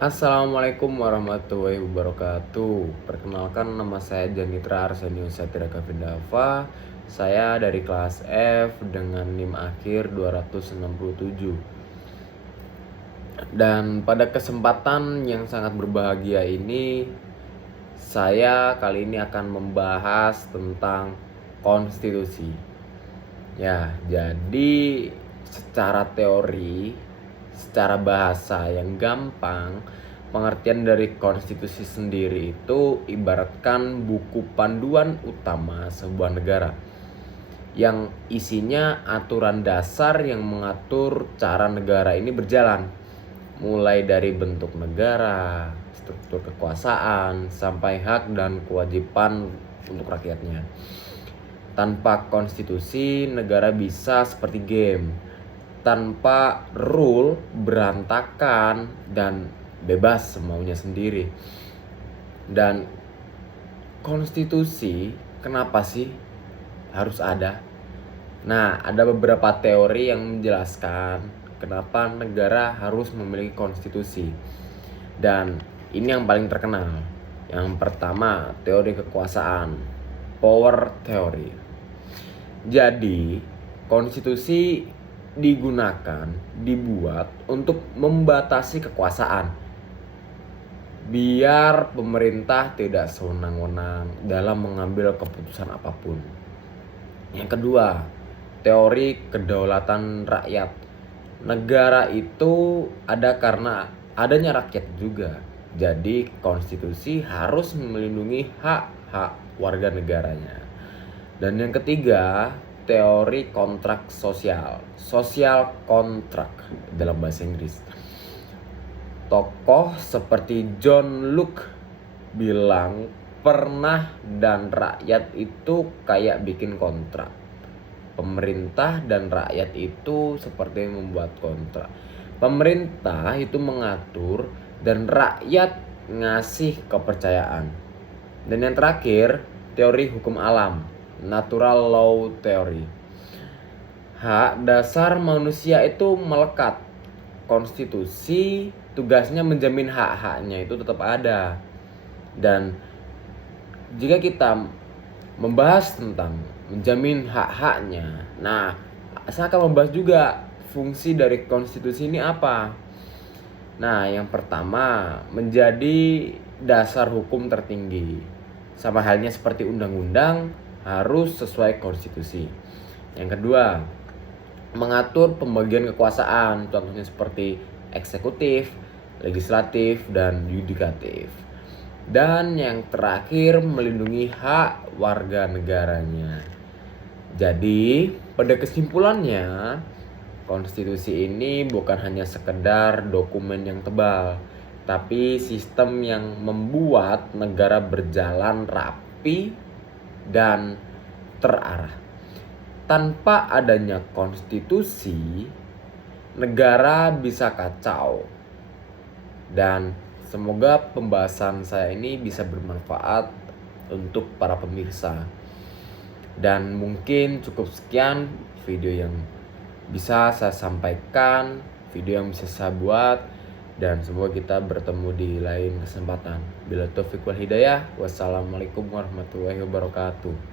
Assalamualaikum warahmatullahi wabarakatuh. Perkenalkan, nama saya Janitra Arsenius Satria Kavindava. Saya dari kelas F dengan NIM akhir 267. Dan pada kesempatan yang sangat berbahagia ini, saya kali ini akan membahas tentang konstitusi. Ya, jadi secara teori, secara bahasa yang gampang, pengertian dari konstitusi sendiri itu ibaratkan buku panduan utama sebuah negara yang isinya aturan dasar yang mengatur cara negara ini berjalan, mulai dari bentuk negara, struktur kekuasaan, sampai hak dan kewajiban untuk rakyatnya. Tanpa konstitusi, negara bisa seperti game. Tanpa rule, berantakan dan bebas semaunya sendiri. Dan konstitusi, kenapa sih harus ada? Nah, ada beberapa teori yang menjelaskan kenapa negara harus memiliki konstitusi. Dan ini yang paling terkenal. Yang pertama, teori kekuasaan, power theory. Jadi, konstitusi dibuat untuk membatasi kekuasaan, biar pemerintah tidak sewenang-wenang dalam mengambil keputusan apapun. Yang kedua, teori kedaulatan rakyat. Negara itu ada karena adanya rakyat juga. Jadi konstitusi harus melindungi hak-hak warga negaranya. Dan yang ketiga, teori kontrak sosial, social contract dalam bahasa Inggris. Tokoh seperti John Locke bilang pernah dan rakyat itu kayak bikin kontrak. Pemerintah dan rakyat itu seperti membuat kontrak. Pemerintah itu mengatur dan rakyat ngasih kepercayaan. Dan yang terakhir, teori hukum alam, natural law theory. Hak dasar manusia itu melekat. Konstitusi tugasnya menjamin hak-haknya itu tetap ada. Dan jika kita membahas tentang menjamin hak-haknya, nah, saya akan membahas juga fungsi dari konstitusi ini apa. Nah, yang pertama, menjadi dasar hukum tertinggi. Sama halnya seperti undang-undang harus sesuai konstitusi. Yang kedua, mengatur pembagian kekuasaan, contohnya seperti eksekutif, legislatif, dan yudikatif. Dan yang terakhir, melindungi hak warga negaranya. Jadi, pada kesimpulannya, konstitusi ini bukan hanya sekedar dokumen yang tebal, tapi sistem yang membuat negara berjalan rapi dan terarah. Tanpa adanya konstitusi, negara bisa kacau. Dan semoga pembahasan saya ini bisa bermanfaat untuk para pemirsa. Dan mungkin cukup sekian video yang bisa saya sampaikan, video yang bisa saya buat, dan semoga kita bertemu di lain kesempatan. Bila taufiq wal hidayah, wassalamualaikum warahmatullahi wabarakatuh.